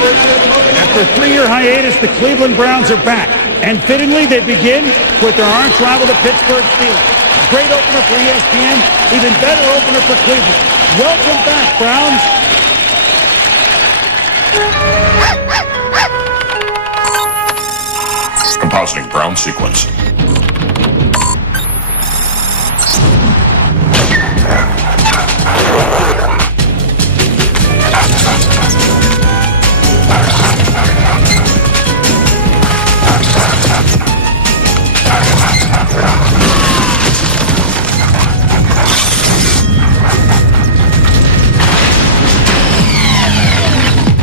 After a 3-year hiatus, the Cleveland Browns are back. And fittingly, they begin with their arch rival, the Pittsburgh Steelers. Great opener for ESPN, even better opener for Cleveland. Welcome back, Browns. Compositing Brown sequence.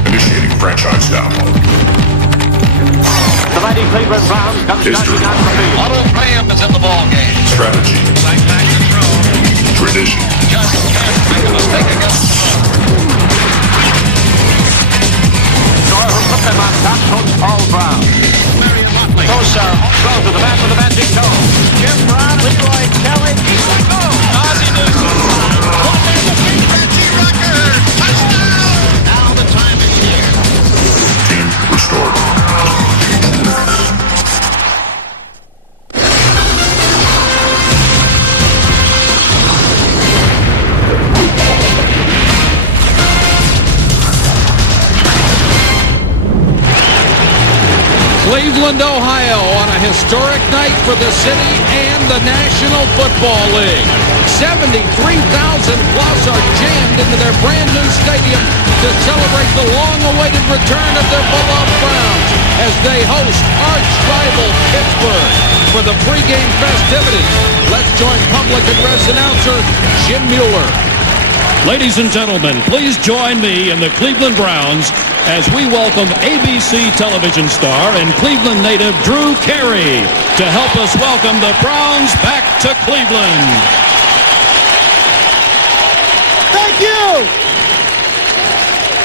Initiating franchise download. The mighty Cleveland Browns come History. starting on the field. Otto Graham is in the ball game. Strategy. Back to throw. Tradition. Just can't make a mistake against the zone. Score who put them on top, Coach Paul Brown. Marion Motley. Kosar throws to the man with the magic toe. Jim Brown, Leroy Kelly. He's a goal. Ozzie Newsome. One man to beat Reggie Rucker. Touchdown. Now the time is here. Team restored. Cleveland, Ohio, on a historic night for the city and the National Football League. 73,000 plus are jammed into their brand new stadium to celebrate the long-awaited return of their beloved Browns as they host arch-rival Pittsburgh for the pregame festivities. Let's join public address announcer Jim Mueller. Ladies and gentlemen, please join me and the Cleveland Browns as we welcome ABC television star and Cleveland native Drew Carey to help us welcome the Browns back to Cleveland. Thank you.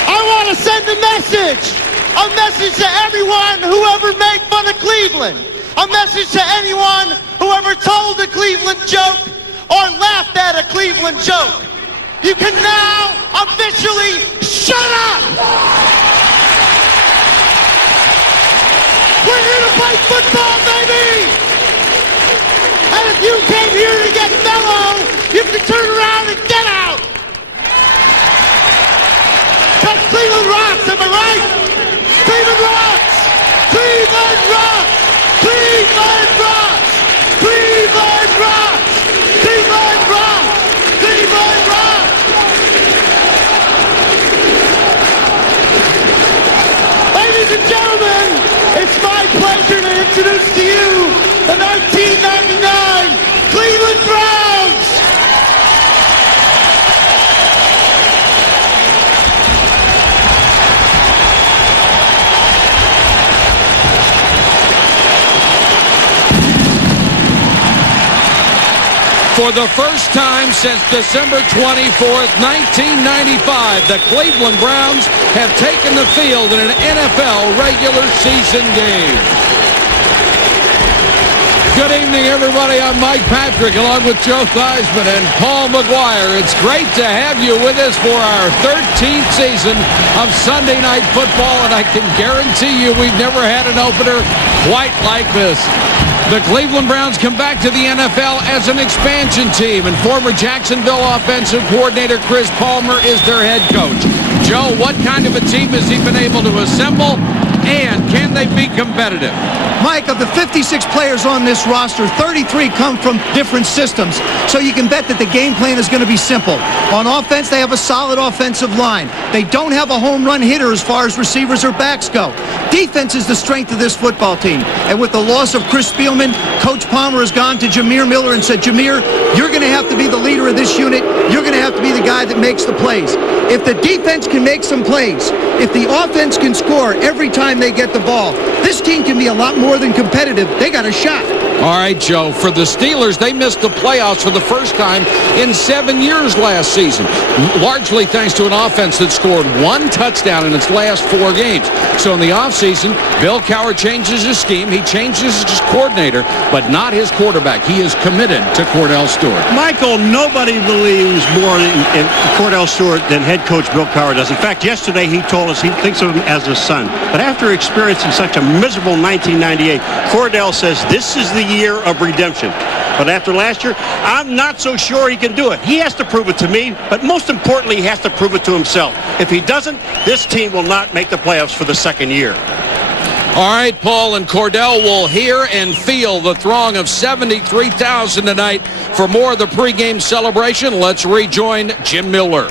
I want to send a message to everyone who ever made fun of Cleveland, a message to anyone who ever told a Cleveland joke or laughed at a Cleveland joke. You can now officially shut up! We're here to play football, baby! And if you came here to get mellow, you can turn around and get out! But Cleveland rocks, am I right? Cleveland rocks! Cleveland rocks! Cleveland rocks! Cleveland rocks! Cleveland rocks! Cleveland rocks! Ladies and gentlemen, it's my pleasure to introduce to you the 1999 Cleveland Browns! For the first time since December 24th, 1995, the Cleveland Browns have taken the field in an NFL regular season game. Good evening, everybody. I'm Mike Patrick, along with Joe Theismann and Paul McGuire. It's great to have you with us for our 13th season of Sunday Night Football, and I can guarantee you we've never had an opener quite like this. The Cleveland Browns come back to the NFL as an expansion team, and former Jacksonville offensive coordinator Chris Palmer is their head coach. Joe, what kind of a team has he been able to assemble, and can they be competitive? Mike, of the 56 players on this roster, 33 come from different systems, so you can bet that the game plan is going to be simple. On offense, they have a solid offensive line. They don't have a home run hitter as far as receivers or backs go. Defense is the strength of this football team, and with the loss of Chris Spielman, Coach Palmer has gone to Jameer Miller and said, Jameer, you're going to have to be the leader of this unit. You're going to have to be the guy that makes the plays. If the defense can make some plays, if the offense can score every time they get the ball, this team can be a lot more than competitive. They got a shot. All right, Joe. For the Steelers, they missed the playoffs for the first time in 7 years last season, largely thanks to an offense that scored 1 touchdown in its last 4 games. So in the offseason, Bill Cowher changes his scheme. He changes his coordinator, but not his quarterback. He is committed to Cordell Stewart. Michael, nobody believes more in Cordell Stewart than head coach Bill Cowher does. In fact, yesterday he told us he thinks of him as his son. But after experiencing such a miserable 1998, Cordell says this is the year of redemption. But after last year, I'm not so sure he can do it. He has to prove it to me, but most importantly, he has to prove it to himself. If he doesn't, this team will not make the playoffs for the second year. All right, Paul, and Cordell will hear and feel the throng of 73,000 tonight. For more of the pregame celebration, let's rejoin Jim Miller.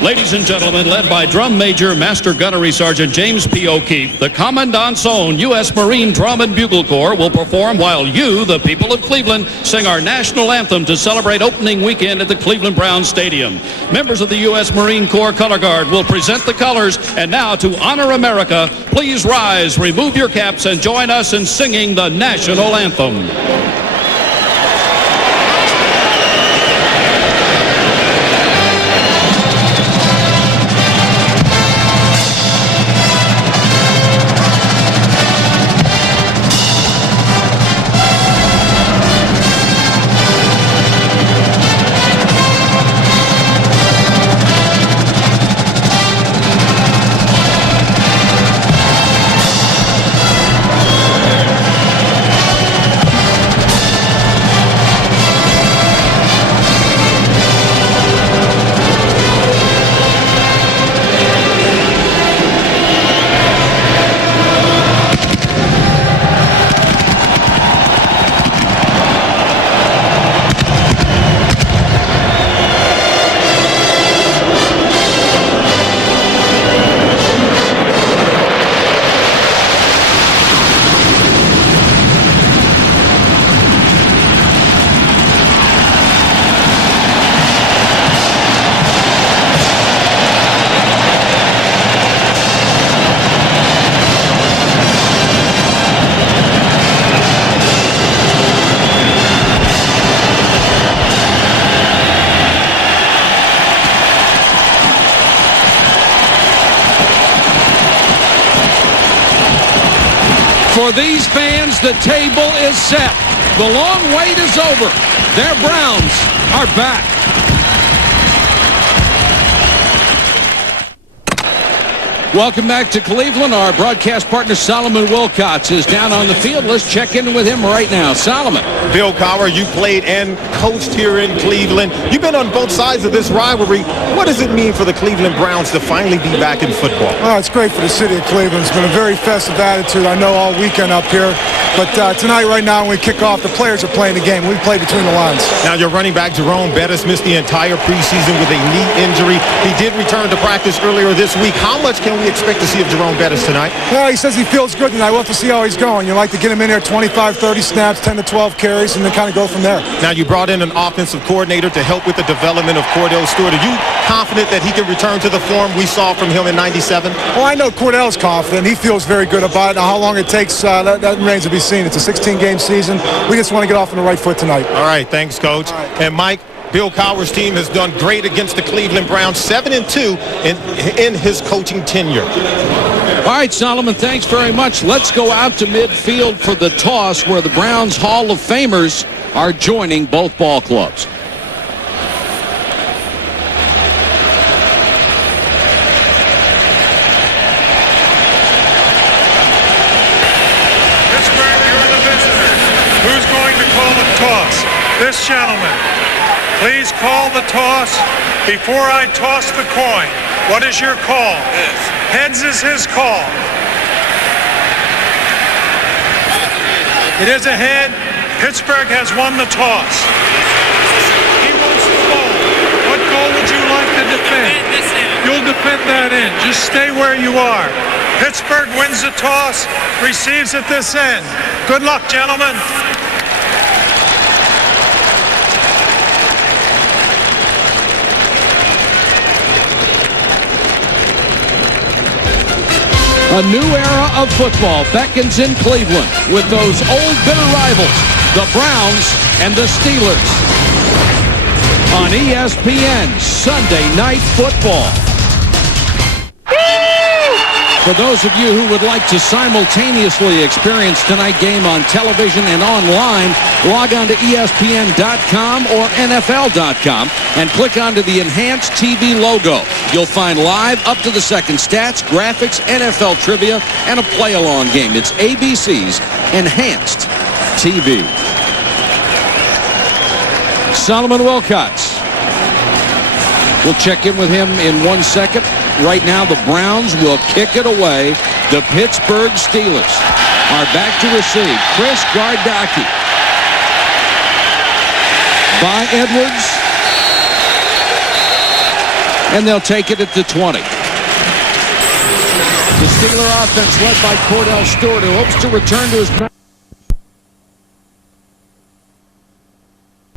Ladies and gentlemen, led by Drum Major Master Gunnery Sergeant James P. O'Keefe, the Commandant's own U.S. Marine Drum and Bugle Corps will perform while you, the people of Cleveland, sing our national anthem to celebrate opening weekend at the Cleveland Browns Stadium. Members of the U.S. Marine Corps Color Guard will present the colors, and now to honor America, please rise, remove your caps, and join us in singing the national anthem. For these fans, the table is set. The long wait is over. Their Browns are back. Welcome back to Cleveland. Our broadcast partner, Solomon Wilcots, is down on the field. Let's check in with him right now. Solomon. Bill Cowher, you played and coached here in Cleveland. You've been on both sides of this rivalry. What does it mean for the Cleveland Browns to finally be back in football? Oh, it's great for the city of Cleveland. It's been a very festive attitude, I know, all weekend up here. But tonight, right now, when we kick off, the players are playing the game. We play between the lines. Now, your running back, Jerome Bettis, missed the entire preseason with a knee injury. He did return to practice earlier this week. How much can we expect to see of Jerome Bettis tonight? Well, he says he feels good tonight. We'll have to see how he's going. You like to get him in there 25, 30 snaps, 10 to 12 carries, and then kind of go from there. Now, you brought in an offensive coordinator to help with the development of Cordell Stewart. Are you confident that he can return to the form we saw from him in 97? Well, I know Cordell's confident. He feels very good about it. Now, how long it takes, that remains to be seen. It's a 16-game season. We just want to get off on the right foot tonight. All right. Thanks, Coach. Right. And, Mike, Bill Cowher's team has done great against the Cleveland Browns, 7-2 in his coaching tenure. All right, Solomon, thanks very much. Let's go out to midfield for the toss where the Browns Hall of Famers are joining both ball clubs. Pittsburgh, you're the visitor. Who's going to call the toss? This gentleman. Please call the toss before I toss the coin. What is your call? Heads is his call. It is a head. Pittsburgh has won the toss. He wants the goal. What goal would you like to defend? You'll defend that end. Just stay where you are. Pittsburgh wins the toss, receives at this end. Good luck, gentlemen. A new era of football beckons in Cleveland with those old bitter rivals, the Browns and the Steelers. On ESPN Sunday Night Football. For those of you who would like to simultaneously experience tonight's game on television and online, log on to ESPN.com or NFL.com and click onto the Enhanced TV logo. You'll find live up-to-the-second stats, graphics, NFL trivia, and a play-along game. It's ABC's Enhanced TV. Solomon Wilcots. We'll check in with him in 1 second. Right now, the Browns will kick it away. The Pittsburgh Steelers are back to receive. Chris Gardocki by Edwards. And they'll take it at the 20. The Steeler offense led by Cordell Stewart, who hopes to return to his